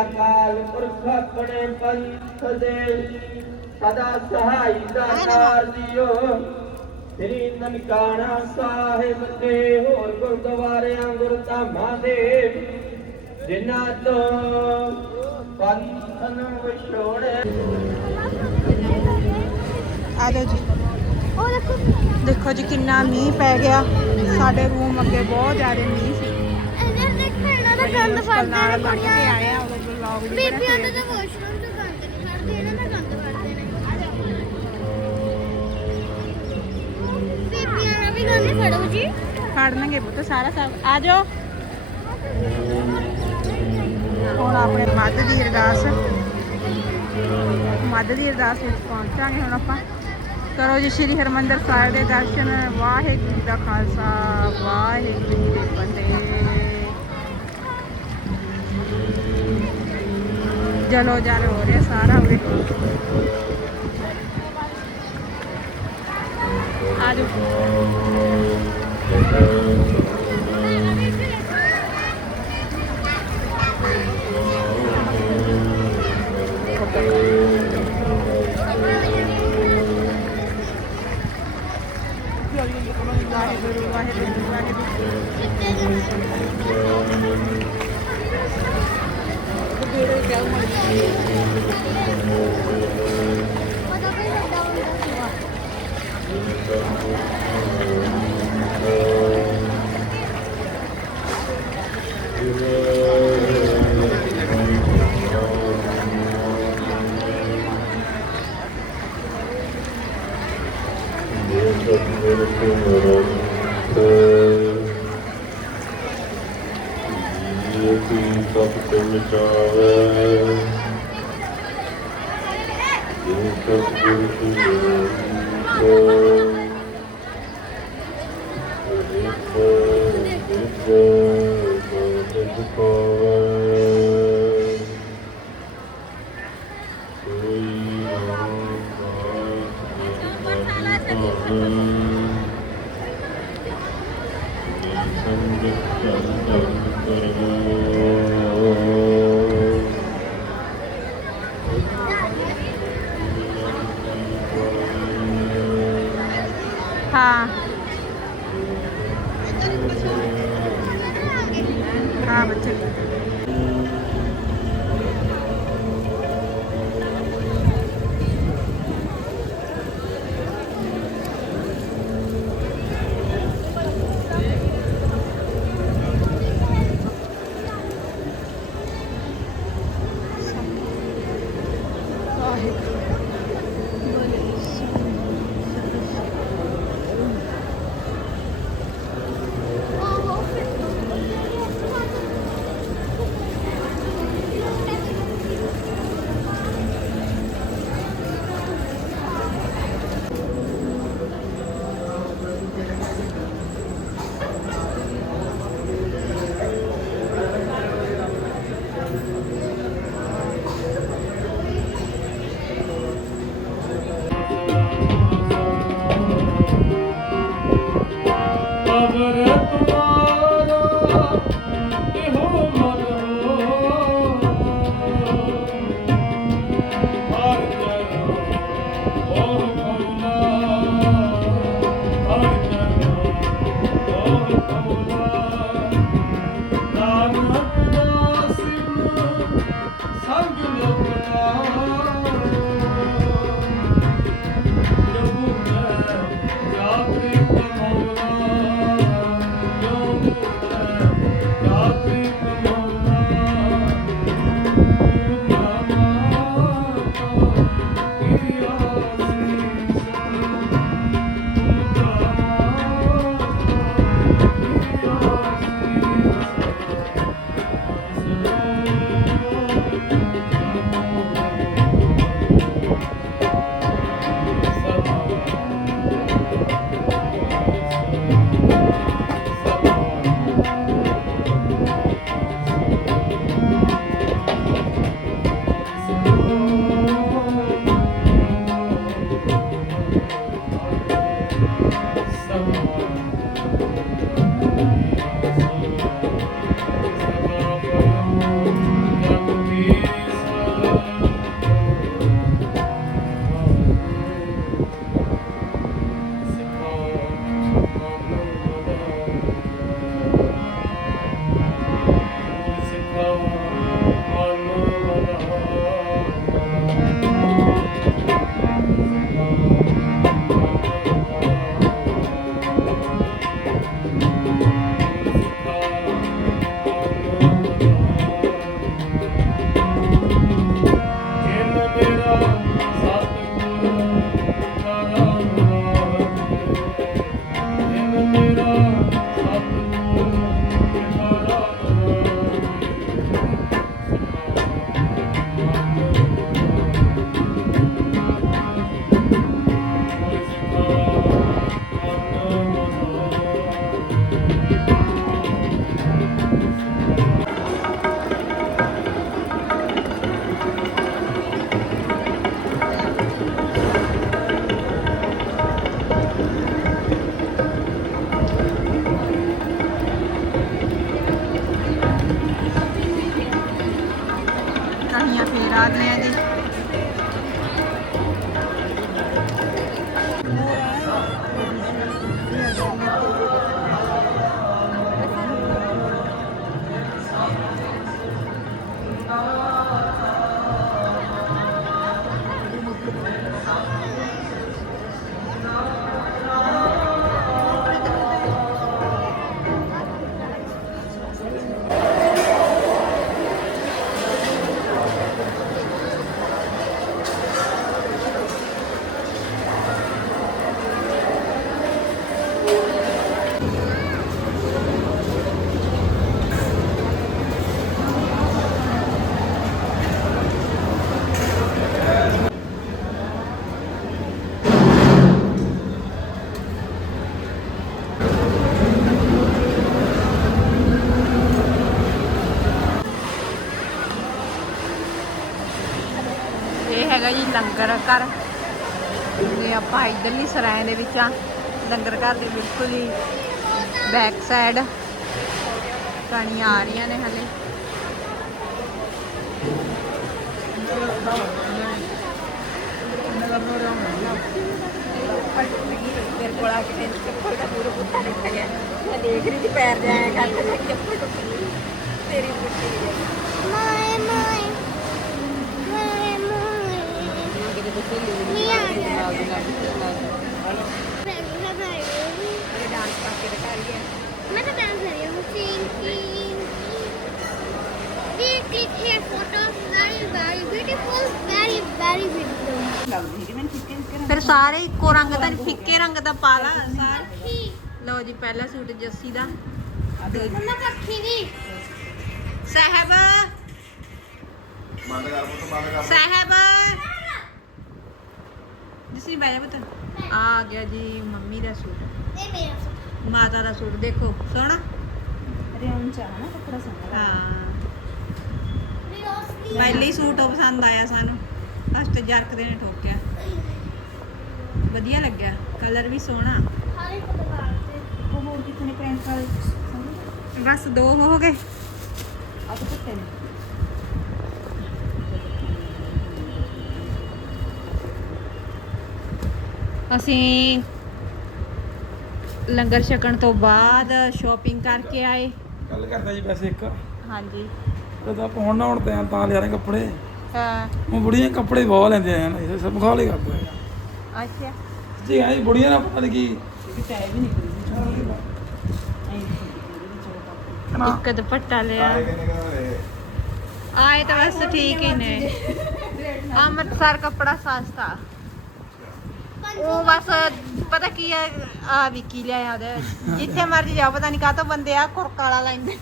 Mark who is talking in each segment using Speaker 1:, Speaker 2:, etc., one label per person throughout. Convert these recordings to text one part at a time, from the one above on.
Speaker 1: ਅਕਾਲ ਪੁਰਖ ਆਪਣੇ ਪੰਥ ਦੇ ਸਦਾ ਸਹਾਈ ਦਾਤਾਰ ਜੀਓ ਸ੍ਰੀ ਨਨਕਾਣਾ ਸਾਹਿਬ ਤੇ ਹੋਰ ਗੁਰਦੁਆਰਿਆਂ ਗੁਰਧਾਮਾਂ ਦੇ ਜਿਨ੍ਹਾਂ ਤੋਂ ਪੰਥ ਨੂੰ ਵਿਛੋੜੇ
Speaker 2: ਆ ਜਾਓ ਜੀ।
Speaker 3: ਉਹ ਦੇਖੋ
Speaker 2: ਦੇਖੋ ਜੀ ਕਿੰਨਾ ਮੀਂਹ ਪੈ ਗਿਆ। ਸਾਡੇ ਰੂਮ ਅੱਗੇ ਬਹੁਤ ਜ਼ਿਆਦਾ ਮੀਂਹ ਸੀ।
Speaker 3: ਇਹਨਾਂ ਦੇ ਇਹਨਾਂ ਦਾ ਗੰਦ ਫੜਦੇ ਨੇ ਕੁੜੀਆਂ।
Speaker 2: ਆਏ ਆ ਉਦੋਂ ਵਲੌਗ ਵੀ
Speaker 3: ਬੀਬੀਆਂ
Speaker 2: ਬਣਾ
Speaker 3: ਦੇ ਤਾਂ ਵਾਸ਼ਰੂਮ ਤੋਂ ਗੰਦ ਨਹੀਂ ਫੜਦੇ ਇਹਨਾਂ ਦਾ ਗੰਦ ਫੜਦੇ ਨੇ। ਬੀਬੀਆਂ ਦਾ ਵੀ ਗੰਦ ਫੜੋ ਜੀ।
Speaker 2: ਫੜਨਗੇ ਪੁੱਤ ਸਾਰਾ ਸਭ। ਆ ਜਾਓ। ਹੁਣ ਆਪਣੇ ਮੱਧ ਦੀ ਅਰਦਾਸ। ਮੱਧ ਦੀ ਅਰਦਾਸ ਵਿੱਚ ਪਹੁੰਚਾਂਗੇ ਹੁਣ ਆਪਾਂ। ਕਰੋ ਜੀ ਸ਼੍ਰੀ ਹਰਮੰਦਰ ਸਾਹਿਬ ਦੇ ਦਰਸ਼ਨ। ਵਾਹਿਗੁਰੂ ਜੀ ਦਾ ਖਾਲਸਾ ਵਾਹਿਗੁਰੂ ਜੀ ਦੀ ਫਤਿਹ। ਜਲੋ ਜਲ ਹੋ ਰਿਹਾ ਸਾਰਾ ਉਰੇ। ਆ ਵਾਹਿਗੁਰੂ ਵਾਹਿਗੁਰੂ ਵਾਹਿਗੁਰੂ।
Speaker 3: ਪਤਾ ਕੋਈ
Speaker 2: ਹਾਂ। ਹਾਂ ਬੱਚੇ ਹੈਗਾ ਜੀ ਲੰਗਰ ਘਰ। ਤੇ ਆਪਾਂ ਇਧਰਲੀ ਸਰਾਏ ਦੇ ਵਿੱਚ ਆ। ਲੰਗਰ ਘਰ ਦੇ ਬਿਲਕੁਲ ਹੀ ਬੈਕ ਸਾਈਡ ਪਾਣੀਆਂ ਆ ਰਹੀਆਂ ਨੇ ਹਲੇ ਮੇਰੇ ਕੋਲ ਆ ਕੇ ਚੱਪਲ ਦਾ ਪੂਰਾ ਪੁੱਠਾ ਨਿਕਲ ਗਿਆ ਮੈਂ ਦੇਖ ਰਹੀ ਸੀ ਪੈਰ ਦੇ ਆਇਆ ਕਰਦੇ ਚੱਪਲ ਟੁੱਟ ਗਈ ਤੇਰੀ ਪੁੱਟੀ ਗਈ
Speaker 4: ਮਾਏ ਮਾਏ ਮਾਏ ਮਾਏ ਨਹੀਂ ਆ ਰਿਹਾ कर रही हूँ scene scene We click here photos very very beautiful very very beautiful
Speaker 2: ਫਿਰ ਸਾਰੇ ਇੱਕੋ ਰੰਗ ਦਾ ਨੀ, ਫਿੱਕੇ ਰੰਗ ਦਾ ਪਾ ਲਾ ਸਾਰ
Speaker 4: ही
Speaker 2: ਲਓ ਜੀ ਪਹਿਲਾ ਸੂਟ ਜੱਸੀ ਦਾ
Speaker 4: मम्मा रखी दी
Speaker 2: ਸਾਹਿਬ
Speaker 5: ਬੰਦ ਕਰ ਪੁੱਤ ਬੰਦ ਕਰ
Speaker 2: ਸਾਹਿਬ ਜਿਸੀ ਬੈਠਾ ਪੁੱਤ ਆ ਆ ਗਿਆ ਜੀ ਮੰਮੀ ਦਾ ਸੂਟ
Speaker 4: ये मेरा सूट
Speaker 2: ਮਾਤਾ ਦਾ ਸੂਟ ਦੇਖੋ ਸੋਹਣਾ
Speaker 6: ਰਿਆਨ ਚ ਆ ਨਾ ਕੱਪੜਾ ਸੋਹਣਾ
Speaker 2: ਹਾਂ
Speaker 4: रोशनी
Speaker 2: ਪਹਿਲੇ ਹੀ ਸੂਟ ਉਹ ਪਸੰਦ ਆਇਆ ਸਾਨੂੰ ਫਸਟ ਜਰਕ ਦੇ ਨੇ ਠੋਕਿਆ ਵਧੀਆ ਲੱਗਿਆ ਕਲਰ ਵੀ ਸੋਹਣਾ
Speaker 4: हरे को दबा दे
Speaker 6: ਉਹ ਹੋਰ ਕਿਤਨੇ ਪੈਂਟ ਵਾਲੇ ਸੋਹਣੇ
Speaker 2: ਬਸ ਦੋ ਹੋ ਗਏ
Speaker 6: ਆ ਤਾਂ ਪੱਤੇ ਨੇ
Speaker 2: ਅਸੀਂ ਲੰਗਰ ਛਕਣ ਤੋਂ ਬਾਅਦ ਸ਼ਾਪਿੰਗ ਕਰਕੇ ਆਏ
Speaker 7: ਗੱਲ ਕਰਦਾ ਜੀ ਵੈਸੇ ਇੱਕ।
Speaker 2: ਹਾਂਜੀ।
Speaker 7: ਜਦੋਂ ਆਪਾਂ ਹੁਣ ਨਹਾਉਣ ਤੇ ਆ ਤਾਂ ਲਿਆ ਰਹੇ ਕੱਪੜੇ।
Speaker 2: ਹਾਂ।
Speaker 7: ਉਹ ਬੁੜੀਆਂ ਕੱਪੜੇ ਬਹੁਤ ਲੈਂਦੇ ਆ ਨਾ ਇਹ ਸਭ ਖਾਲੇ ਕਰਦੇ ਆ
Speaker 2: ਅੱਛਾ।
Speaker 7: ਜੀ ਆਈ ਬੁੜੀਆਂ ਨਾਲ ਪਤਾ ਨਹੀਂ ਕੀ।
Speaker 6: ਟਾਈ ਵੀ
Speaker 7: ਕਨਾ
Speaker 2: ਇੱਕ ਦੁਪੱਟਾ ਲਿਆ। ਆਏ ਤਾਂ ਬਸ ਠੀਕ ਹੀ ਨੇ। ਅੰਮ੍ਰਿਤਸਰ ਕੱਪੜਾ ਸਸਤਾ। ਉਹ ਬਸ ਪਤਾ ਕੀ ਆ ਆ ਵਿੱਕੀ ਲਿਆ ਉਹਦੇ। ਜਿੱਥੇ ਮਰਜ਼ੀ ਜਾਓ ਪਤਾ ਨਹੀਂ ਕਾਹਤੋਂ ਬੰਦੇ ਆ ਕੁਰਕਾਲਾ ਲੈਂਦੇ।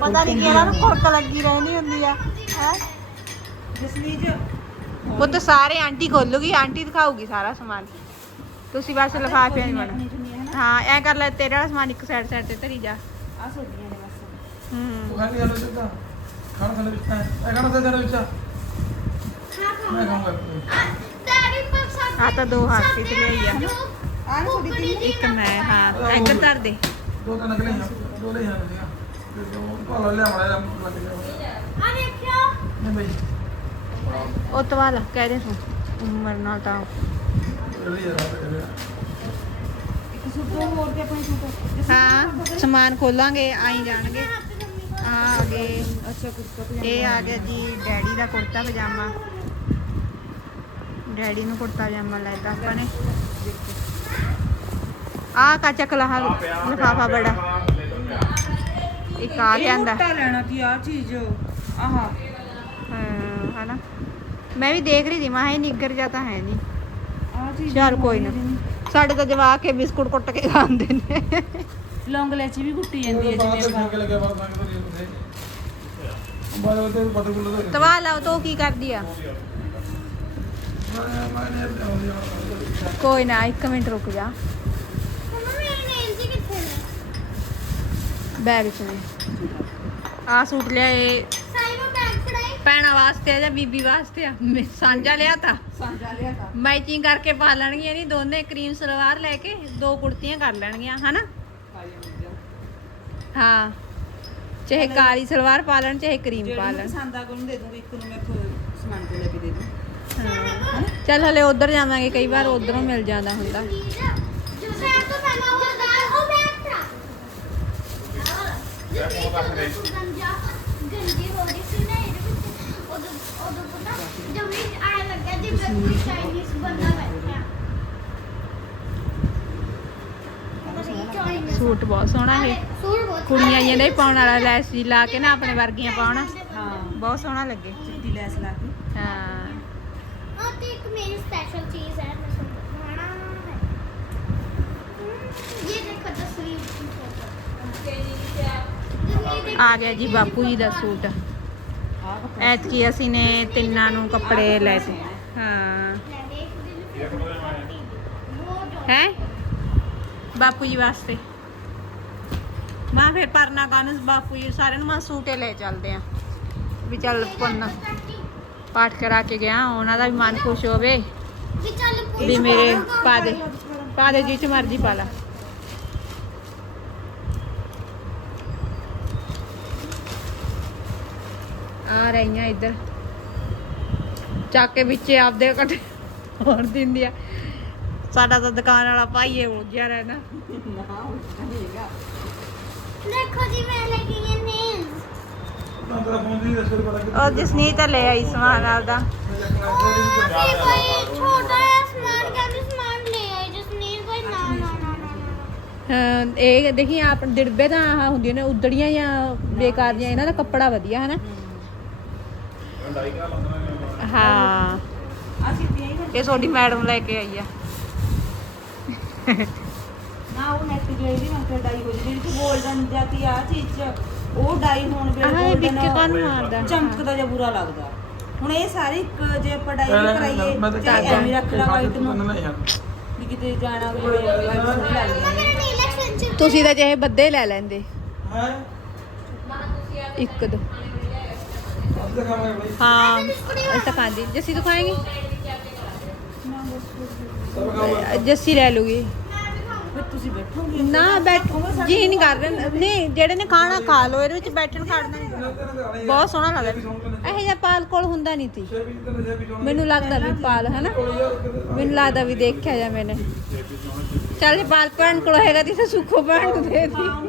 Speaker 2: ਪਤਾ ਨਹੀਂ ਕਿਹੜਾ ਨੂੰ ਕੁਰਕ ਲੱਗੀ ਰਹਿੰਦੀ ਹੁੰਦੀ ਆ ਹੈ? ਜਸਨੀਜ ਸਾਰੇ ਆਂਟੀ ਖੋਲੂਗੀ ਆਂਟੀ ਦਿਖਾਊਗੀ ਸਾਰਾ ਸਮਾਨ। ਤੁਸੀਂ ਬਸ ਲਿਫਾਫੇ ਨਹੀਂ ਬਣਾ ਹਾਂ ਐ ਕਰ ਲੈ ਤੇਰਾ ਵਾਲਾ ਸਮਾਨ ਇੱਕ ਸਾਈਡ ਸਾਈਡ ਤੇ ਧਰੀ ਜਾ।
Speaker 6: ਆ ਸੋਡੀਆਂ ਨੇ ਬਸ।
Speaker 2: ਹੂੰ।
Speaker 7: ਖਾਣੀ ਆਲੋ ਸਿੱਧਾ। ਖਾਣਾ ਥੱਲੇ ਵਿੱਚ ਐ ਖਾਣਾ ਥੱਲੇ ਵਿੱਚ ਮੈਂ ਖਾਊਂਗਾ।
Speaker 2: ਆ ਤਾਂ ਦੋ ਹੱਥ ਤੇ ਲਈ ਆ।
Speaker 6: ਆਹ ਥੋੜੀ ਤਿੰਨ
Speaker 2: ਇੱਕ ਮੈਂ ਹਾਂ। ਇੱਧਰ ਧਰ ਦੇ।
Speaker 7: ਦੋ ਤਾਂ ਨਿਕਲੇ ਦੋ ਲੈ ਜਾਂਦੇ ਆ। ਦੋ ਭਾਲਾ ਲੈ ਆਉਣਾ ਜਾਂ ਲੱਗ ਗਿਆ
Speaker 4: ਆ ਦੇਖਿਓ।
Speaker 7: ਨਹੀਂ ਬਈ।
Speaker 2: ਉਹ ਤਵਾਲ ਕਹਿ ਰਹੇ ਤੂੰ ਉਮਰ ਨਾਲ ਤਾਂ ਹਾਂ ਸਮਾਨ ਖੋਲਾਂਗੇ ਆਈ ਜਾਣਗੇ। ਆ ਗਏ।
Speaker 6: ਅੱਛਾ ਕੁੜਤਾ
Speaker 2: ਇਹ ਆ ਗਿਆ ਜੀ ਡੈਡੀ ਦਾ ਕੁੜਤਾ ਪਜਾਮਾ। ਡੈਡੀ ਨੂੰ ਕੁੜਤਾ ਪਜਾਮਾ ਲੈਤਾ ਆਪਾਂ ਨੇ। ਆ ਕਾ ਚੱਕ ਲਾ ਲਫਾਫਾ ਬੜਾ। ਇੱਕ ਆ ਲਿਆਂਦਾ।
Speaker 6: ਕੁੜਤਾ ਲੈਣਾ ਸੀ ਆ ਚੀਜ਼। ਆਹਾ।
Speaker 2: ਹਾਂ ਹਨਾ। ਮੈਂ ਵੀ ਦੇਖ ਰਹੀ ਸੀ ਮੈਂ ਇਹ ਨਿੱਗਰ ਜਾ ਤਾਂ ਹੈ ਨਹੀਂ।
Speaker 6: ਆ ਚੀਜ਼
Speaker 2: ਚੱਲ ਕੋਈ ਨਾ। ਸਾਡੇ ਤਾਂ ਜਵਾਕ ਕੇ ਬਿਸਕੁਟ ਕੁੱਟ ਕੇ ਖਾਂਦੇ ਨੇ।
Speaker 6: ਲੌਂਗ ਲੈਚੀ ਵੀ ਕੁੱਟੀ ਜਾਂਦੀ ਹੈ ਜਿਵੇਂ ਆਪਾਂ
Speaker 7: ਲੱਗਿਆ ਬਾਅਦ ਮੰਗਦੇ ਹੁੰਦੇ ਬਾਅਦ ਵਿੱਚ ਬਟਰ ਗੁੱਲ ਦਾ
Speaker 2: ਤਵਾ ਲਾਓ ਤੋ ਕੀ ਕਰਦੀ ਆ? ਕੋਈ ਨਾ ਇੱਕ ਮਿੰਟ ਰੁਕ ਜਾ। ਬੈਗ ਚ ਨੇ। ਆ ਸੂਟ ਲਿਆ ਇਹ ਪੈਣਾ ਵਾਸਤੇ ਆ ਜਾਂ ਬੀਬੀ ਵਾਸਤੇ ਆ? ਮੈਂ ਸਾਂਝਾ ਲਿਆ ਤਾਂ।
Speaker 6: ਸਾਂਝਾ ਲਿਆ ਤਾਂ।
Speaker 2: ਮੈਚਿੰਗ ਕਰਕੇ ਪਾ ਲੈਣਗੀਆਂ ਨਹੀਂ ਦੋਨੇ ਕਰੀਮ ਸਲਵਾਰ ਲੈ ਕੇ ਦੋ ਕੁੜਤੀਆਂ ਕਰ ਲੈਣਗੀਆਂ ਹਨਾ? ਹਾਂ ਚਾਹੇ ਕਾਲੀ ਸਲਵਾਰ ਪਾ ਲੈਣ ਚਾਹੇ ਕਰੀਮ ਪਾ ਲੈਣ।
Speaker 6: ਸਾਂਦਾ ਗੁਣ ਦੇ ਦੂੰਗੀ। ਇੱਕ ਨੂੰ ਮੈਂ ਸਮਾਨ ਤੇ ਲੈ ਕੇ ਦੇ ਦੂੰ
Speaker 2: ਹਾਂ ਚੱਲ ਹਲੇ ਉਧਰ ਜਾਵਾਂਗੇ ਕਈ ਵਾਰ ਉਧਰੋਂ ਮਿਲ ਜਾਂਦਾ ਹੁੰਦਾ। ਸੂਟ ਬਹੁਤ ਸੋਹਣਾ ਹੈ
Speaker 4: ਸੂਟ ਬਹੁਤ
Speaker 2: ਕੁੜੀਆਂ ਜਿਹਨੇ ਪਾਉਣ ਵਾਲਾ ਲੈਸ ਜੀ ਲਾ ਕੇ ਨਾ ਆਪਣੇ ਵਰਗੀਆਂ ਪਾਉਣ।
Speaker 6: ਹਾਂ।
Speaker 2: ਬਹੁਤ ਸੋਹਣਾ ਲੱਗੇ।
Speaker 6: ਚਿੱਟੀ ਲੈਸ ਲਾ ਕੇ।
Speaker 2: ਹਾਂ।
Speaker 4: ਤੇ ਇੱਕ ਮੇਰੀ ਸਪੈਸ਼ਲ ਚੀਜ਼ ਹੈ ਮੈਂ ਤੁਹਾਨੂੰ ਦਿਖਾਣਾ ਹੈ। ਇਹ ਦੇਖੋ ਤਸਵੀਰ ਦੀ ਫੋਟੋ
Speaker 2: ਆ ਗਿਆ ਜੀ ਬਾਪੂ ਜੀ ਦਾ ਸੂਟ। ਐਤਕੀ ਅਸੀਂ ਨੇ ਤਿੰਨਾਂ ਨੂੰ ਕੱਪੜੇ ਲੈ ਤੇ ਹਾਂ। ਹੈ? ਬਾਪੂ ਵਾਸਤੇ। ਮਾਂ ਫਿਰ ਪਰਨਾ ਕਾਨੂੰਸ ਬਾਪੂ ਜੀ ਸਾਰਿਆਂ ਨੂੰ ਮਾਂ ਸੂਟੇ ਲੈ ਚੱਲਦੇ ਆ। ਵੀ ਚੱਲ ਪਾਠ ਕਰਾ ਕੇ ਗਿਆ ਉਹਨਾਂ ਦਾ ਵੀ ਮਨ ਖੁਸ਼ ਹੋਵੇ।
Speaker 4: ਵੀ ਚੱਲ
Speaker 2: ਵੀ ਮੇਰੇ ਪਾ ਦੇ ਪਾ ਦੇ ਜਿੱਚ ਮਰਜ਼ੀ ਪਾ ਲਾ। ਆ ਰਹੀਆਂ ਇੱਧਰ। ਚੱਕ ਕੇ ਵਿੱਚੇ ਆਪਦੇ ਇਕੱਠੇ ਹੋਰ ਦਿੰਦੀ ਆ। ਸਾਡਾ ਤਾਂ ਦੁਕਾਨ ਵਾਲਾ ਭਾਈ ਹੈ ਉਲਝਿਆ ਰਹਿਣਾ
Speaker 6: ਨਾ
Speaker 4: ਦੇਖੋ ਜੀ ਮੈਂ ਲੈ ਕੇ ਇਹ ਨੇਲਸ
Speaker 7: ਤਾਂ ਤੇਰਾ ਫੋਨ ਦੀ ਦੱਸੋ ਪਤਾ ਕਿ
Speaker 2: ਉਹ ਜਸਨੀਤ ਲੈ ਆਈ ਸਮਾਨ ਆਪਦਾ। ਇਹ ਦੇਖੀ ਆਪ ਡਿੜਬੇ ਤਾਂ ਆਹ ਹੁੰਦੀਆਂ ਨੇ ਉਦੜੀਆਂ ਜਾਂ ਬੇਕਾਰ ਜਿਹੀਆਂ ਇਹਨਾਂ ਦਾ ਕੱਪੜਾ ਵਧੀਆ ਹੈ ਨਾ ਹਾਂ।
Speaker 6: ਆ ਚਿੱਟੀਆਂ ਹੀ
Speaker 2: ਇਹ ਤੁਹਾਡੀ ਮੈਡਮ ਲੈ ਕੇ ਆਈ ਆ।
Speaker 6: ਨਾ ਉਹ ਨੈਟ ਜਿਹੜੀ ਮੈਂ ਫਿਰ ਡਾਈ ਹੋ ਜਿਹੜੀ ਕਿ 골ਡਨ ਜਾਤੀ ਆ ਚੀਜ਼ ਉਹ ਡਾਈ ਹੋਣ ਵੇਲੇ
Speaker 2: ਇਹ ਵਿੱਕੇ
Speaker 6: golden
Speaker 2: ਕਾਹਨੂੰ ਮਾਰਦਾ।
Speaker 6: ਚਮਕਦਾ ਜਿਹਾ ਬੁਰਾ ਲੱਗਦਾ। ਹੁਣ ਇਹ ਸਾਰੇ ਇੱਕ ਜੇ ਆਪਾਂ ਡਾਈ
Speaker 7: ਮੈਂ
Speaker 6: ਕਰਾਈਏ
Speaker 7: ਤਾਂ
Speaker 6: ਤੇ
Speaker 7: ਚਾਹ
Speaker 6: ਐਵੇਂ ਰੱਖ ਲਾ ਵਾਈਟ ਨੂੰ
Speaker 7: ਯਾਰ
Speaker 6: ਵੀ ਕਿਤੇ ਜਾਣਾ ਵੀ ਸੋਹਣੀ ਲੱਗਦੀ ਹੈ
Speaker 2: ਤੁਸੀਂ ਤਾਂ ਜਿਹੇ ਬੱਦੇ ਲੈ ਲੈਂਦੇ।
Speaker 7: ਹੈ?
Speaker 2: ਇੱਕ ਦੋ।
Speaker 7: ਅੱਜ ਬਈ।
Speaker 2: ਹਾਂ ਇਹ ਤਾਂ ਖਾਂਦੀ। ਜੱਸੀ ਤੂੰ ਖਾਏਂਗੀ?
Speaker 7: ਸਭ ਖਾਵਾਂਗੇ।
Speaker 2: ਜੱਸੀ ਲੈ ਲੂਗੀ।
Speaker 6: ਫਿਰ ਤੁਸੀਂ ਬੈਠੋਗੇ?
Speaker 2: ਨਾ ਬੈਠ ਜੀ ਨਹੀਂ ਕਰ ਰਹੇ ਨਹੀਂ ਜਿਹੜੇ ਨੇ ਖਾਣਾ ਖਾ ਲੋ ਇਹਦੇ ਵਿੱਚ ਬੈਠਣ ਖੜਨਾ ਨਹੀਂ। ਬਹੁਤ ਸੋਹਣਾ ਲੱਗਦਾ। ਇਹ ਜਿਹਾ ਪਾਲ ਕੋਲ ਹੁੰਦਾ ਨਹੀਂ ਸੀ। ਮੈਨੂੰ ਲੱਗਦਾ ਵੀ ਪਾਲ ਹਨਾ? ਮੈਨੂੰ ਲੱਗਦਾ ਵੀ ਦੇਖਿਆ ਜਾ ਮੈਨੇ ਚੱਲ ਜੇ ਪਾਲ ਭੈਣ ਕੋਲ ਹੈਗਾ ਤੀ ਤਾਂ ਸੁੱਖੋ ਭੈਣ ਨੂੰ ਦੇ ਦੀ।
Speaker 6: ਹਾਂ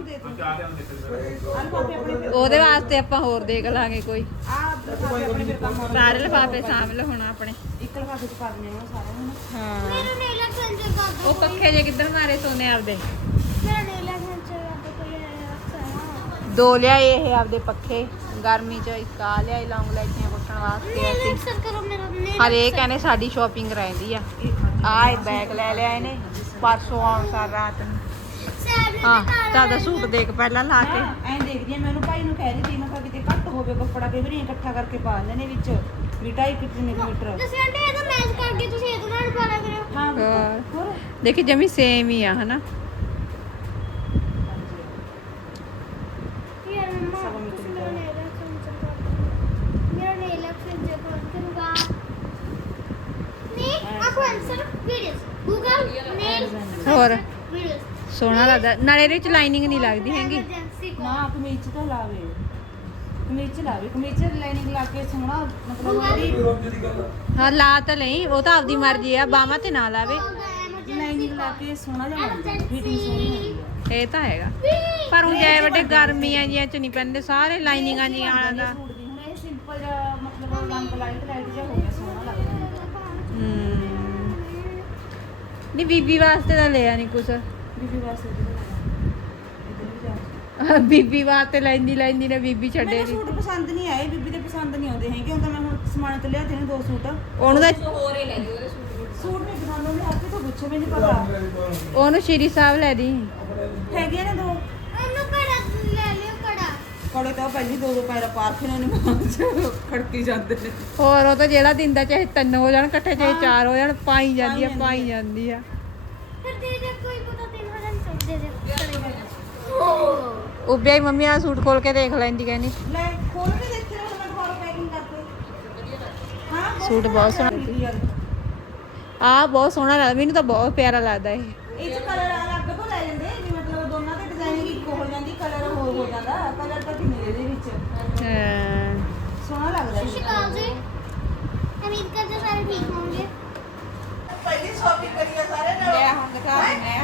Speaker 2: ਉਹਦੇ ਵਾਸਤੇ ਆਪਾਂ ਹੋਰ ਦੇਖ ਲਾਂਗੇ ਕੋਈ। ਸਾਰੇ ਲਿਫਾਫੇ ਸਾਂਭ ਲਓ ਹੁਣ ਆਪਣੇ।
Speaker 6: ਇੱਕ ਲਿਫਾਫੇ ਚ ਪਾ ਦਿੰਦੇ ਹਾਂ ਸਾਰੇ ਹੁਣ
Speaker 2: ਹਾਂ। ਉਹ ਪੱਖੇ ਜੇ ਕਿੱਧਰ ਮਾਰੇ ਸੋਨੇ ਆਪਦੇ?
Speaker 4: ਦੋ
Speaker 2: ਲਿਆਏ ਇਹ ਆਪਦੇ ਪੱਖੇ ਗਰਮੀ ਚ ਇੱਕ ਆ ਲਿਆਏ ਲੌਂਗ ਲੈਚੀਆਂ ਕੁੱਟਣ ਵਾਸਤੇ ਅਸੀਂ।
Speaker 4: ਐਕਸਟੈਂਸ਼ਨ ਕਰੋ ਮੇਰਾ ਨੀਲ
Speaker 2: ਹਰੇ ਕਹਿੰਦੇ ਸਾਡੀ ਸ਼ਾਪਿੰਗ ਰਹਿੰਦੀ ਆ। ਆਹ ਇਹ ਬੈਗ ਲੈ ਲਿਆ ਇਹਨੇ ਪਰਸੋਂ ਆਉਣ ਸਾਰ ਰਾਤ ਨੂੰ। ਹਾਂ ਤਾਂ ਸੂਟ ਦੇਖ ਪਹਿਲਾਂ ਲਾ ਕੇ।
Speaker 6: ਐਂ ਦੇਖਦੀ ਆ ਮੈਂ ਉਹਨੂੰ ਭਾਈ ਨੂੰ ਕਹਿ ਰਹੀ ਸੀ ਮੈਂ ਕਿਹਾ ਕਿਤੇ ਘੱਟ ਹੋਵੇ ਕੱਪੜਾ ਕਈ ਵਾਰੀ ਇਕੱਠਾ ਕਰਕੇ ਪਾ ਲੈਂਦੇ ਨੇ ਵਿੱਚ। ਵੀ ਢਾਈ ਕਿੰਨੇ ਕੁ ਮੀਟਰ
Speaker 4: ਤੁਸੀਂ ਇਹਦਾ ਮੈਚ ਕਰਕੇ ਤੁਸੀਂ ਇਹਦੇ ਨਾਲ ਪਾ ਲਿਆ ਕਰੋ।
Speaker 6: ਹਾਂ
Speaker 2: ਹੋਰ।
Speaker 6: ਹੋਰ?
Speaker 2: ਦੇਖੀ ਜਮੀ ਸੇਮ ਹੀ ਆ ਹਨਾ?
Speaker 4: ਯਾਰ ਮੰਮਾ? ਤੁਸੀਂ ਮੇਰਾ ਨੀਲ ਐਕਸਟੈਂਸ਼ਨ ਕਰ ਦਿਓ ਮੇਰਾ ਨੀਲ ਐਕਸਟੈਂਸ਼ਨ ਕਰ ਦੂੰਗਾ ਨਹੀਂ ਆਪੋ ਆਨਸਰ ਵੀਡੀਓਜ਼ ਗੂਗਲ ਨੀਲ
Speaker 2: ਹੋਰ? ਸੋਹਣਾ ਲੱਗਦਾ। ਨਾਲੇ ਇਹਦੇ ਵਿੱਚ ਲਾਈਨਿੰਗ ਨਹੀਂ ਲੱਗਦੀ ਹੈਗੀ।
Speaker 6: ਨਾ ਕਮੀਜ਼ ਤਾਂ ਲਾਵੇ। ਕਮੀਜ਼ ਲਾਵੇ ਕਮੀਜ਼ ਲਾਈਨਿੰਗ ਲਾ ਕੇ ਸੋਹਣਾ ਮਤਲਬ ਉਹਦੀ
Speaker 2: ਹਾਂ ਲਾ ਤਾਂ ਲਈ ਉਹ ਤਾਂ ਆਪਦੀ ਮਰਜ਼ੀ ਆ ਬਾਹਾਂ ਤੇ ਨਾ ਲਾਵੇ।
Speaker 6: ਲਾਈਨਿੰਗ ਲਾ ਕੇ ਸੋਹਣਾ ਜਿਹਾ ਬਣ ਜਾਂਦਾ ਫਿਟਿੰਗ ਸੋਹਣੀ ਹੁੰਦੀ ਆ।
Speaker 2: ਇਹ ਤਾਂ ਹੈਗਾ। ਪਰ ਹੁਣ ਜੈ ਵੱਡੇ ਗਰਮੀਆਂ ਜੀਆਂ ਚ ਨਹੀਂ ਪੈਂਦੇ ਸਾਰੇ ਲਾਈਨਿੰਗਾਂ ਜੀਆਂ ਵਾਲਾ ਦਾ।
Speaker 6: ਸੂਟ ਦੀ। ਹੁਣ ਇਹ ਸਿੰਪਲ ਜਿਹਾ ਮਤਲਬ ਰੰਗ ਲਾਈਟ ਲਾਈਟ ਜਿਹਾ ਹੋ ਗਿਆ ਸੋਹਣਾ ਲੱਗਦਾ
Speaker 2: ਹਮ ਨਹੀਂ ਬੀਬੀ ਵਾਸਤੇ ਤਾਂ ਲਿਆ ਨਹੀਂ ਕੁਛ।
Speaker 6: ਬੀਬੀ ਵਾਸਤੇ
Speaker 2: ਬੀਬੀ ਵਾਸਤੇ ਲੈਂਦੀ ਲੈਂਦੀ ਨੇ ਬੀਬੀ ਛੱਡੇ
Speaker 6: ਮੈਨੂੰ
Speaker 2: ਦੀ।
Speaker 6: ਸੂਟ ਪਸੰਦ ਨਹੀਂ ਆਏ ਬੀਬੀ ਦੇ ਪਸੰਦ ਨਹੀਂ ਆਉਂਦੇ ਹੈਗੇ ਉਹ ਤਾਂ ਮੈਂ ਹੁਣ ਸਮਾਨ ਤੋਂ ਲਿਆ ਤੇ ਨੇ ਦੋ ਸੂਟ।
Speaker 2: ਉਹਨੂੰ ਤਾਂ
Speaker 6: ਸੂਟ। ਨਹੀਂ ਪਸੰਦ ਆਉਂਦੇ ਆਪੇ ਤੋਂ ਪੁੱਛੋ ਮੈਨੂੰ ਪਤਾ।
Speaker 2: ਉਹਨੂੰ ਸ਼੍ਰੀ ਸਾਹਿਬ ਲੈ ਦੀ।
Speaker 6: ਹੈਗੇ ਨੇ ਦੋ?
Speaker 4: ਉਹਨੂੰ ਕੜਾ ਲੈ ਲਿਓ ਕੜਾ
Speaker 6: ਕੜੇ ਤਾਂ ਪਹਿਲੀ ਦੋ ਦੋ ਪੈਰਾ ਪਾਰਖੇ ਨੇ ਉਹਨੇ ਖੜਕੀ ਜਾਂਦੇ ਨੇ।
Speaker 2: ਹੋਰ ਉਹ ਤਾਂ ਜਿਹੜਾ ਦਿੰਦਾ ਚਾਹੇ ਤਿੰਨ ਹੋ ਜਾਣ ਇਕੱਠੇ ਚਾਹੇ ਚਾਰ ਹੋ ਜਾਣ ਪਾਈ ਜਾਂਦੀ ਆ ਪਾਈ ਜਾਂਦੀ ਆ।
Speaker 4: ਫਿਰ ਦੇ ਦੇ ਕੋਈ ਪਤਾ ਤਿੰਨ ਹਜ਼ਾਰ ਸੌ ਦੇ। ਦੇ
Speaker 2: ਉੱਬਿਆ ਹੀ ਮੰਮੀ ਆ ਸੂਟ ਖੋਲ ਕੇ ਦੇਖ ਲੈਂਦੀ ਕਹਿੰਦੀ।
Speaker 6: ਲੈ ਖੋਲ ਕੇ ਦੇਖੀ ਰੋ ਮੈਂ ਖੋਲ ਪੈਕਿੰਗ ਕਰਦੇ। ਹਾਂ
Speaker 2: ਸੂਟ ਬਹੁਤ ਸੋਹਣਾ। ਆ ਬਹੁਤ ਸੋਹਣਾ ਲੱਗਦਾ ਮੈਨੂੰ ਤਾਂ ਬਹੁਤ ਪਿਆਰਾ ਲੱਗਦਾ ਇਹ।
Speaker 6: ਇਹ ਚ ਕਲਰ ਅਲੱਗ ਤੋਂ ਲੈ ਜਾਂਦੇ ਵੀ ਮਤਲਬ ਦੋਨਾਂ ਦੇ ਡਿਜ਼ਾਈਨ ਇੱਕੋ ਹੋ ਜਾਂਦੀ ਕਲਰ ਹੋਰ ਹੋ ਜਾਂਦਾ ਕਲਰ ਤਾਂ ਕਿੰਨੇ ਦੇ
Speaker 2: ਵਿੱਚ। ਹਾਂ। ਸੋਹਣਾ ਲੱਗਦਾ ਸਤਿ ਸ਼੍ਰੀ ਅਕਾਲ ਜੀ ਉਮੀਦ ਕਰਦੇ
Speaker 6: ਸਾਰੇ ਠੀਕ ਹੋਣਗੇ। ਪਹਿਲੀ ਸ਼ਾਪਿੰਗ ਕਰੀਏ ਸਾਰੇ ਨੇ ਲੈ
Speaker 2: ਹੁਣ
Speaker 6: ਦਿਖਾ
Speaker 2: ਦਿੰਦੇ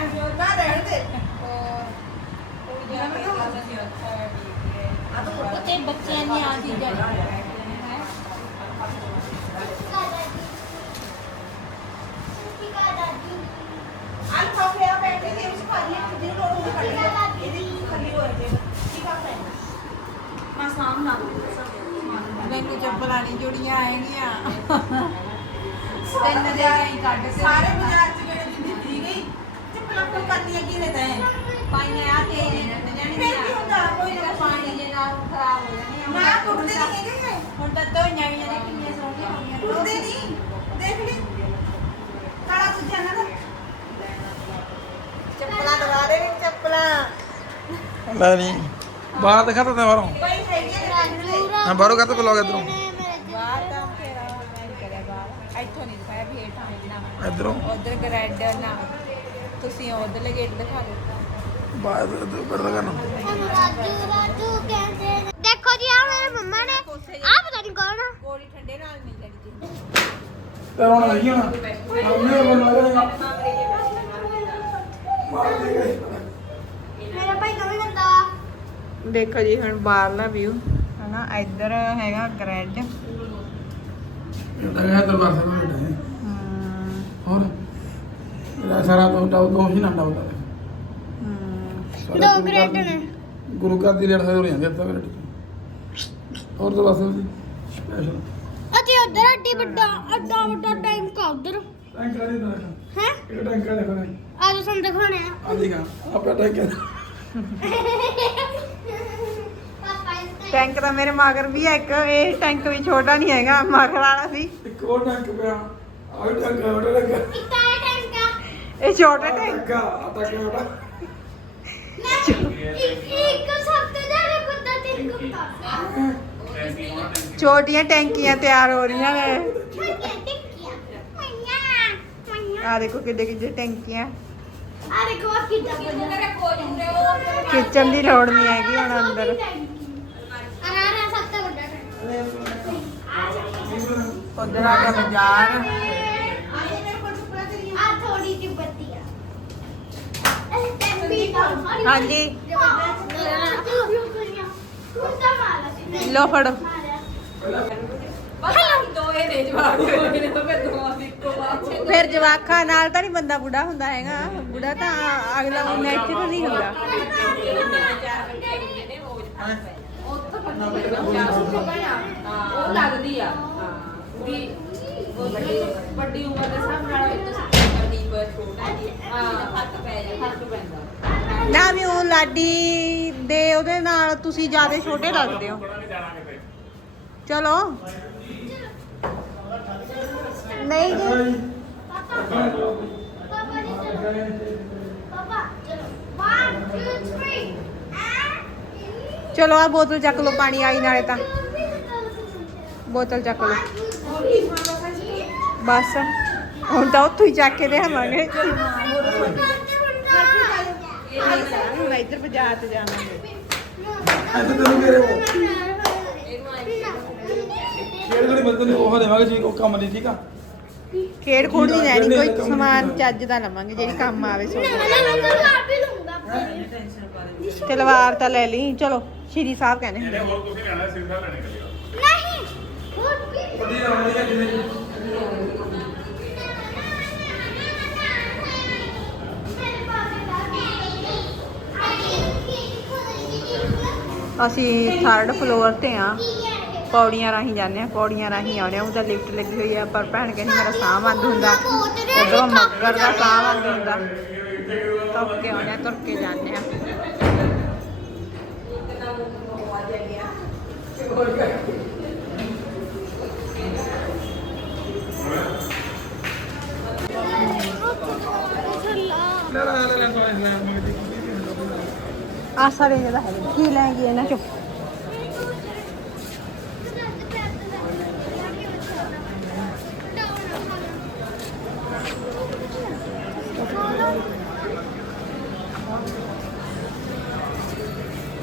Speaker 7: ਲੈ ਨਹੀਂ ਬਾਹਰ ਦਿਖਾ ਤਾ ਬਾਹਰੋਂ। ਹਾਂ ਬਾਹਰੋਂ ਕਾਹਤੋਂ ਬੁਲਾਓਗੇ ਇੱਧਰੋਂ।
Speaker 2: ਮੈਂ ਨਾ
Speaker 7: ਇੱਧਰੋਂ।
Speaker 2: ਉਧਰ ਗ੍ਰੈਡ ਨਾ ਤੁਸੀਂ ਉਧਰਲੇ ਗੇਟ ਦਿਖਾ ਦਿਓ
Speaker 7: ਬਾਹਰ ਬੜਾ ਕਰਨਾ।
Speaker 4: ਨੇ। ਦੇਖੋ ਜੀ ਆ ਮੇਰੇ ਮੰਮਾ ਨੇ ਆ ਪਤਾ ਨਹੀਂ ਕੌਣ ਆ।
Speaker 2: ਗੋਲੀ ਠੰਡੇ ਨਾਲ ਨਹੀਂ ਲੈਣੀ ਚਾਹੀਦੀ
Speaker 7: ਤੇ ਹੁਣ ਨਹੀਂ ਹੋਣਾ ਅੰਨੇ ਬਣਾ ਰਹੇ
Speaker 4: ਮੇਰਾ ਭਾਈ ਕਰਦਾ
Speaker 2: ਦੇਖੋ ਜੀ ਹੁਣ ਬਾਹਰਲਾ ਵਿਊ ਹਨਾ ਇੱਧਰ ਹੈਗਾ ਗ੍ਰੈਡ।
Speaker 7: ਇਹ ਤਾਂ ਹੈ ਦਰਬਾਰ ਸਾਹਿਬ ਬੈਠਾ ਹੈ। ਹੋਰ? ਇਹਦਾ ਸਾਰਾ ਤੋਂ ਡਾਉ ਦੋ ਹੀ। ਨਾ ਡਾਉ ਦਾ
Speaker 4: ਦੋ ਗ੍ਰੇਡ ਨੇ।
Speaker 7: ਗੁਰੂ ਘਰ ਦੀ ਲੇਟ ਹੋ ਜਾਂਦੀ ਅੱਧਾ ਗ੍ਰੇਡ ਹੋਰ ਤਾਂ ਬਸ ਸਪੈਸ਼ਲ
Speaker 4: ਅਤੇ ਉਧਰ ਅੱਡੀ ਵੱਡਾ ਅੱਡਾ ਵੱਡਾ ਟੈਂਕ ਆ ਉਧਰ।
Speaker 7: ਟੈਂਕਰ ਦੀ ਤਰ੍ਹਾਂ
Speaker 4: ਹੈ? ਆ ਦਿਖਾਉਣੇ ਆ।
Speaker 7: ਆ ਦੇਖਾ ਆਪਣਾ ਟੈਂਕਰ
Speaker 4: ਪਾਪਾ ਇਸ
Speaker 2: ਟੈਂਕ ਤਾਂ ਮੇਰੇ ਮਗਰ ਵੀ ਹੈ ਇੱਕ ਇਹ ਟੈਂਕ ਵੀ ਛੋਟਾ ਨਹੀਂ ਹੈਗਾ ਮਗਰ ਵਾਲਾ ਸੀ।
Speaker 7: ਇੱਕ ਹੋਰ ਟੈਂਕ ਪਿਆ ਆ ਵੀ ਟੈਂਕ ਆ ਵੱਡਾ ਟੈਂਕ
Speaker 4: ਇਤਾ ਟੈਂਕ ਆ।
Speaker 2: ਇਹ ਛੋਟਾ ਟੈਂਕ।
Speaker 7: ਟੈਂਕ ਆ ਟੈਂਕ ਵੱਡਾ
Speaker 4: ਨਹੀਂ ਇੱਕ ਇੱਕ ਸਭ ਤੋਂ ਜ਼ਿਆਦਾ ਕੁੱਤਾ ਤੇ ਕੁੱਤਾ
Speaker 2: ਛੋਟੀਆਂ ਟੈਂਕੀਆਂ ਤਿਆਰ ਹੋ ਰਹੀਆਂ ਨੇ।
Speaker 4: ਛੋਟੀਆਂ ਟਿੱਕੀਆਂ। ਮੰਨਿਆ ਮੰਨਿਆ
Speaker 2: ਆ ਦੇਖੋ ਕਿੱਡੇ ਕਿੱਡੇ ਟੈਂਕੀਆਂ।
Speaker 4: ਆ ਦੇਖੋ ਆ ਕਿੱਦਾਂ ਬਣਿਆ
Speaker 2: ਖਿੱਚਣ ਦੀ ਲੋੜ ਨਹੀਂ ਹੈਗੀ ਹੁਣ ਅੰਦਰ
Speaker 4: ਅਰਾਰਾ ਸਭ ਤੋਂ ਵੱਡਾ ਟੈਂਕ
Speaker 2: ਉਧਰ ਆ ਗਿਆ ਬਾਜ਼ਾਰ। ਹਾਂਜੀ। ਲੋ ਫੜੋ। ਫਿਰ ਜਵਾਖਾਂ ਨਾਲ ਤਾਂ ਨਹੀਂ ਬੰਦਾ ਬੁੱਢਾ ਹੁੰਦਾ ਹੈਗਾ। ਬੁੱਢਾ ਤਾਂ ਅਗਲਾ ਨੈਚੁਰਲ ਨਹੀਂ ਹੁੰਦਾ।
Speaker 6: ਉਹ ਲੱਗਦੀ ਆ ਵੀ ਵੱਡੀ ਉਮਰ ਦੇ ਹਿਸਾਬ ਨਾਲ ਤੁਸੀਂ ਕਰਨੀ ਪਰ ਛੋਟਾ ਹਾਂ ਫ਼ਰਕ ਪੈ ਜਾ ਫ਼ਰਕ ਪੈਂਦਾ
Speaker 2: ਨਾ ਵੀ ਉਹ ਲਾਡੀ ਦੇ ਉਹਦੇ ਨਾਲ ਤੁਸੀਂ ਜ਼ਿਆਦਾ ਛੋਟੇ ਲੱਗਦੇ ਹੋ। ਚਲੋ। ਨਹੀਂ ਜੀ।
Speaker 4: ਪਾਪਾ ਜੀ ਚਲੋ। ਪਾਪਾ, ਚਲੋ। 1 2 3
Speaker 2: ਚਲੋ ਆ ਬੋਤਲ ਚੱਕ ਲਓ ਪਾਣੀ ਆਈ ਨਾਲੇ ਤਾਂ। ਬੋਤਲ ਚੱਕ ਲਓ। ਬਸ। ਹੁਣ ਤਾਂ ਉੱਥੋਂ ਹੀ ਚੱਕ ਕੇ ਦੇਵਾਂਗੇ ਹੁਣ ਇੱਧਰ ਬਾਜ਼ਾਰ ਤੇ ਜਾਵਾਂਗੇ
Speaker 7: ਇੱਥੇ ਤੈਨੂੰ ਮੇਰੇ ਉਹ ਖੇਡ ਗੜੀ ਬੰਦੇ ਨੇ ਉਹ ਦੇਵਾਂਗੇ ਜੀ ਕੋਈ ਕੰਮ ਨਹੀਂ ਠੀਕ ਆ?
Speaker 2: ਖੇਡ ਖੋੜ ਨਹੀਂ ਲੈਣੀ ਕੋਈ ਸਮਾਨ ਚੱਜ ਦਾ ਲਵਾਂਗੇ ਜਿਹੜੀ ਕੰਮ ਆਵੇ ਸੋ ਤਲਵਾਰ ਤਾਂ ਲੈ ਲਈ ਚਲੋ। ਸ਼੍ਰੀ ਸਾਹਿਬ ਕਹਿੰਦੇ ਹੁੰਦੇ
Speaker 5: ਹੋਰ ਲੈਣਾ ਲੈਣੇ
Speaker 4: ਨਹੀਂ ਹੋਰ ਵੀ
Speaker 7: ਵੱਡੀ ਆਉਣੀ ਹੈ ਜਿਵੇਂ
Speaker 2: ਅਸੀਂ ਥਰਡ ਫਲੋਰ ਤੇ ਆ। ਪੌੜੀਆਂ ਰਾਹੀਂ ਜਾਂਦੇ ਆ ਪੌੜੀਆਂ ਰਾਹੀਂ ਆਉਂਦੇ ਆ। ਉਹਦਾ ਲਿਫਟ ਲੱਗੀ ਹੋਈ ਆ ਪਰ ਭੈਣ ਕਹਿੰਦੀ ਮੇਰਾ ਸਾਹ ਬੰਦ ਹੁੰਦਾ। ਉਧਰੋਂ ਮੱਕਰ ਦਾ ਸਾਹ ਬੰਦ ਹੁੰਦਾ। ਤੁਰ ਕੇ ਆਉਂਦੇ ਆ ਤੁਰ ਕੇ ਜਾਂਦੇ ਆ
Speaker 7: ਲੈ ਲੈ ਲੈ ਲੈ ਲੈ ਲੈ ਮੰਗਦੀ
Speaker 2: ਆ ਸਾਰੇ ਜਿਹਦਾ ਹੈ ਕੀ ਲੈਂਗੇ ਇਹਨਾਂ ਚੋਂ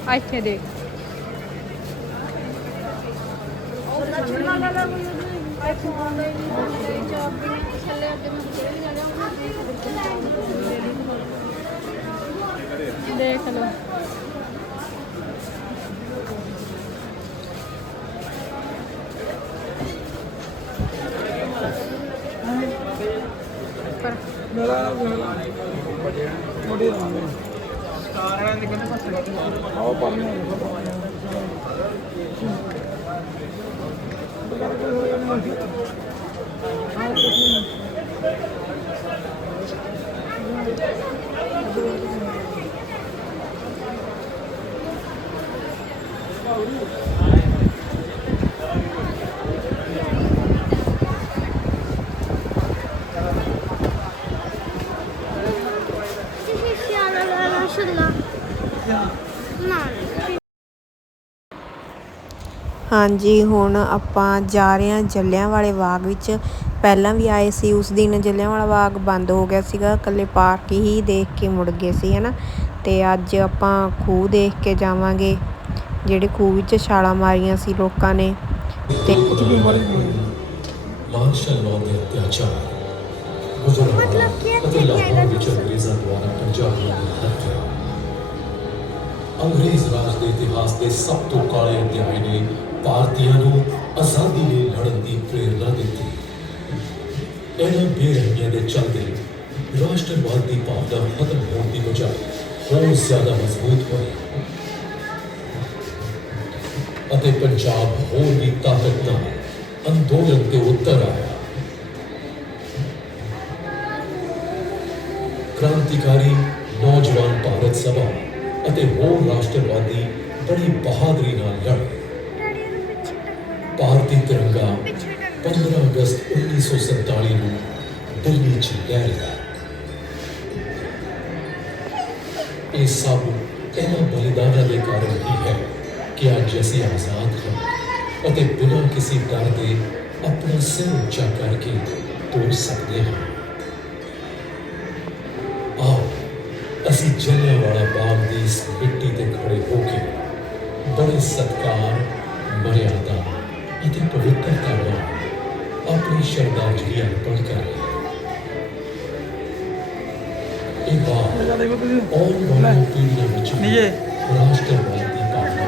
Speaker 2: ਆ ਇੱਥੇ ਦੇਖ
Speaker 7: ਮੇਰਾ ਮੋੜੀ ਰਵਾਂਗੇ ਸਟਾਰ ਵਾਲਾ ਨਿਕਲਦੇ ਪਾਸੇ ਆਓ ਪਰਨੇ
Speaker 2: ਹਾਂਜੀ ਹੁਣ ਆਪਾਂ ਜਾ ਰਹੇ ਹਾਂ ਜੱਲਿਆਂ ਵਾਲੇ ਬਾਗ ਵਿੱਚ। ਪਹਿਲਾਂ ਵੀ ਆਏ ਸੀ ਉਸ ਦਿਨ ਜੱਲਿਆਂ ਵਾਲਾ ਬਾਗ ਬੰਦ ਹੋ ਗਿਆ ਸੀਗਾ। ਇਕੱਲੇ ਪਾਰਕ ਹੀ ਦੇਖ ਕੇ ਮੁੜ ਗਏ ਸੀ ਹਨਾ? ਤੇ ਅੱਜ ਆਪਾਂ ਖੂਹ ਦੇਖ ਕੇ ਜਾਵਾਂਗੇ ਜਿਹੜੇ ਖੂਹ ਵਿੱਚ ਛਾਲਾਂ ਮਾਰੀਆਂ ਸੀ ਲੋਕਾਂ ਨੇ। ਤੇ
Speaker 8: ਲਾਂਛਨ ਲਾਉਣ ਦੇ ਅਤਿਆਚਾਰ। ਗੁਜਰਾਤ
Speaker 4: ਮਤਲਬ ਕੀ
Speaker 8: ਅਤੇ ਲਾਹੌਰ ਵਿੱਚ ਅੰਗਰੇਜ਼ਾਂ ਦੁਆਰਾ ਪੰਜਾਬੀਆਂ ਦੀ ਹੱਤਿਆ ਅੰਗਰੇਜ਼ ਰਾਜ ਦੇ ਇਤਿਹਾਸ ਦੇ ਸਭ ਤੋਂ ਕਾਲੇ ਅਧਿਆਇ ਨੇ ਭਾਰਤੀਆਂ ਨੂੰ ਆਜ਼ਾਦੀ ਲਈ ਲੜਨ ਦੀ ਪ੍ਰੇਰਨਾ ਦਿੱਤੀ। ਇਹਨਾਂ ਬੇਰਹਿਮੀਆਂ ਦੇ ਚਲਦੇ ਰਾਸ਼ਟਰਵਾਦ ਦੀ ਭਾਵਨਾ ਖਤਮ ਹੋਣ ਦੀ ਬਜਾਏ ਹੋਰ ਜ਼ਿਆਦਾ ਮਜ਼ਬੂਤ ਹੋਈ ਅਤੇ ਪੰਜਾਬ ਹੋਰ ਵੀ ਤਾਕਤ ਨਾਲ ਅੰਦੋਲਨ ਦੇ ਉੱਤਰ ਆਇਆ। ਕ੍ਰਾਂਤੀਕਾਰੀ ਨੌਜਵਾਨ ਭਾਰਤ ਸਭਾ ਅਤੇ ਹੋਰ ਰਾਸ਼ਟਰਵਾਦੀ ਬੜੀ ਬਹਾਦਰੀ ਨਾਲ ਲੜੇ। ਭਾਰਤੀ ਤਿਰੰਗਾ 15 ਅਗਸਤ 1947 ਨੂੰ ਦਿੱਲੀ 'ਚ ਲਹਿਰਾਇਆ ਇਹ ਸਭ ਇਹਨਾਂ ਬਲੀਦਾਨਾਂ ਦੇ ਕਾਰਨ ਹੀ ਹੈ ਕਿ ਅੱਜ ਅਸੀਂ ਆਜ਼ਾਦ ਹਾਂ ਅਤੇ ਬਿਨਾਂ ਕਿਸੇ ਡਰ ਦੇ ਆਪਣਾ ਸਿਰ ਉੱਚਾ ਕਰਕੇ ਤੁਰ ਸਕਦੇ ਹਾਂ। ਆਓ ਅਸੀਂ ਜਲਿਆਂਵਾਲਾ ਬਾਗ ਦੀ ਇਸ ਮਿੱਟੀ ਤੇ ਖੜੇ ਹੋ ਕੇ ਬੜੇ ਸਤਿਕਾਰ ਮਰਿਆਦਾ ਅਤੇ ਪਵਿੱਤਰਤਾ ਨਾਲ ਆਪਣੀ ਸ਼ਰਧਾਂਜਲੀ ਅਰਪਣ ਕਰੀਏ ਇਹ
Speaker 7: ਤੁਸੀਂ
Speaker 8: ਔਰ ਵਾਲੀ ਪੀੜ੍ਹੀਆਂ ਵਿੱਚ। ਰਾਸ਼ਟਰਵਾਦ ਦੀ ਭਾਵਨਾ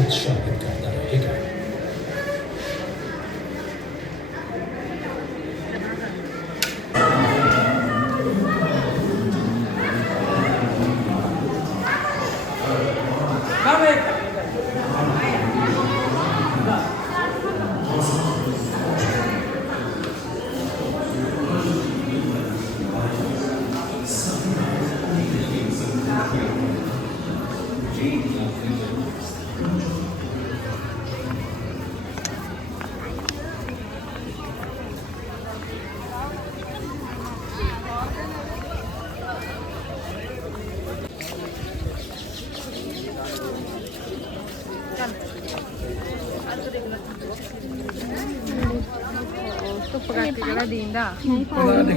Speaker 8: ਉਤਸ਼ਾਹਿਤ ਕਰਦਾ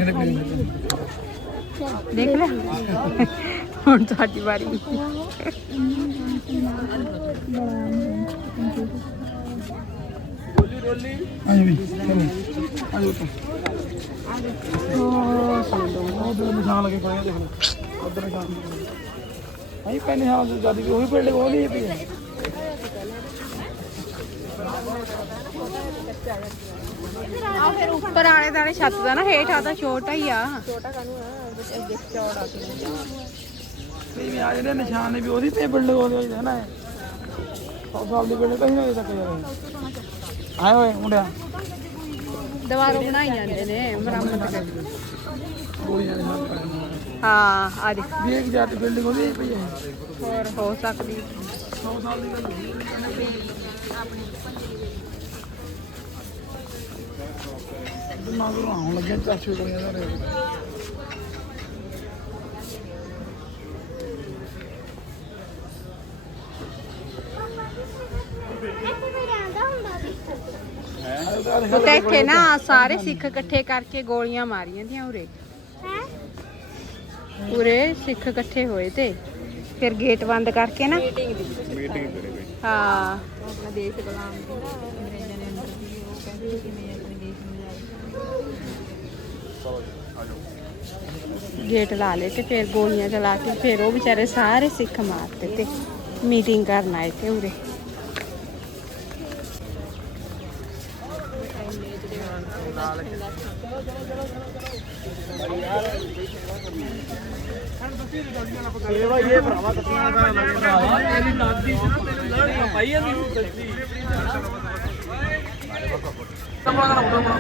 Speaker 7: ਉਹਦਾ ਦੇਖਣੇ
Speaker 2: ਦੇਖ ਲੈ। ਹੁਣ ਤੁਹਾਡੀ ਵਾਰੀ।
Speaker 7: ਆਜੋ ਵੀ ਚਲੋ ਆਜੋ ਤੂੰ ਉਹ ਸੁਣ ਉਧਰ ਨਿਸ਼ਾਨ ਲੱਗੇ ਪਏ ਆ ਦੇਖ। ਲਓ ਉਧਰ ਨਿਸ਼ਾਨ ਆਈ ਪਹਿਲੇ ਹਾਲ ਜ਼ਿਆਦਾ ਵੀ ਉਹੀ ਬਿਲਡਿੰਗ ਉਹ ਪਈ ਹੈ
Speaker 2: ਆ ਫਿਰ ਉੱਪਰ ਆਲੇ ਦਾਲੇ ਛੱਤ ਦਾ ਨਾ ਹੇਠ ਆ ਤਾਂ ਛੋਟਾ ਹੀ ਆ। ਛੋਟਾ ਕਾਨੂੰ ਅੱਗੇ ਚੌੜਾ
Speaker 7: ਨਹੀਂ ਆ ਜਿਹੜੇ ਨਿਸ਼ਾਨ ਨੇ ਵੀ ਉਹਦੀ ਤੇ ਬਿਲਡਿੰਗ ਉਹਦੀ ਹੈ ਨਾ ਸੌ ਸਾਲ ਦੀ ਬਿਲਡਿੰਗ ਤਾਂ ਹੀ ਨਹੀਂ ਤੱਕ ਜਾ ਆਏ ਹੋਏ ਮੁੰਡਿਆ।
Speaker 2: ਦੁਬਾਰਾ ਬਣਾਈ ਜਾਂਦੇ ਨੇ ਮੁਰੰਮਤ ਕਰ
Speaker 7: ਗੋਲੀਆਂ ਦੇ ਨਾਲ ਕਰਨ
Speaker 2: ਹਾਂ ਆ ਦੇ
Speaker 7: ਵੀ ਇੱਕ ਜਾਤ ਬਿਲਡਿੰਗ ਉਹਦੀ ਹੀ ਪਈ ਹੈ।
Speaker 2: ਹੋਰ ਹੋ ਸਕਦੀ।
Speaker 7: 100 ਸਾਲ ਦੀ ਗੱਲ ਹੋਈ ਦਿਮਾਗ ਆਉਣ ਲੱਗਿਆ ਚਾਚੂ ਕਰੀਆਂ ਦਾ ਰੇ
Speaker 4: ਇੱਥੇ
Speaker 2: ਉਹ ਤਾਂ ਇੱਥੇ ਨਾ ਸਾਰੇ ਸਿੱਖ ਇਕੱਠੇ ਕਰਕੇ ਗੋਲੀਆਂ ਮਾਰੀਆਂ ਦੀਆਂ ਉਰੇ। ਉਰੇ ਸਿੱਖ ਇਕੱਠੇ ਹੋਏ ਤੇ। ਫਿਰ ਗੇਟ ਬੰਦ ਕਰਕੇ ਨਾ। ਮੀਟਿੰਗ ਹਾਂ। ਆਪਣਾ ਦੇਸ਼ ਗੁਲਾਮ ਸੀ ਅੰਗਰੇਜ਼ਾਂ ਨੇ ਅੰਦਰ ਸੀ ਉਹ ਕਹਿੰਦੇ ਕਿਵੇਂ ਗੇਟ ਲਾ ਲਏ ਤੇ ਫਿਰ ਗੋਲੀਆਂ ਚਲਾ ਕੇ ਫਿਰ ਉਹ ਵਿਚਾਰੇ ਸਾਰੇ ਸਿੱਖ ਮਾਰਤੇ ਤੇ ਮੀਟਿੰਗ ਕਰਨ ਆਏ ਤੇ ਉਰੇ। ਇਹ ਵਾ ਇਹ ਭਰਾਵਾ ਕੱਟਣਾ ਦਾ
Speaker 7: ਲੱਗਦਾ ਇਹਦੀ ਦਾਦੀ ਸੀ ਨਾ ਤੈਨੂੰ ਲੜਨਾ ਪਾਈ ਜਾਂਦੀ ਸੀ ਸੱਚੀ। ਤਮਾ ਦਾ ਬੜਾ ਬੜਾ